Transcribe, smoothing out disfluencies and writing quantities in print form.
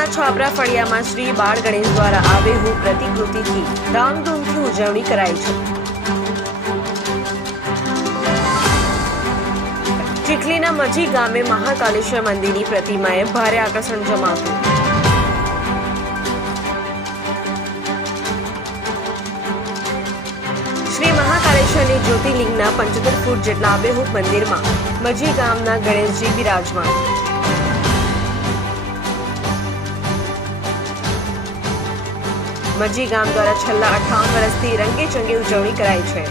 ગામના છાપરા ફળિયામાં શ્રી બાળ ગણેશ દ્વારા આબેહૂબ પ્રતિકૃતિથી ધામધૂમથી ઉજવણી કરાઈ છે। ચીખલીના મજી ગામે મહાકાલેશ્વર મંદિરની પ્રતિમાએ ભારે આકર્ષણ જમાવ્યું। શ્રી મહાકાલેશ્વરની જ્યોતિર્લિંગના 75 ફૂટ જેટલા આબેહૂબ મંદિરમાં મજી ગામના ગણેશજી બિરાજમાન। મજી ગામ દ્વારા છેલ્લા 58 વર્ષથી રંગેચંગે ઉજવણી કરાઈ છે।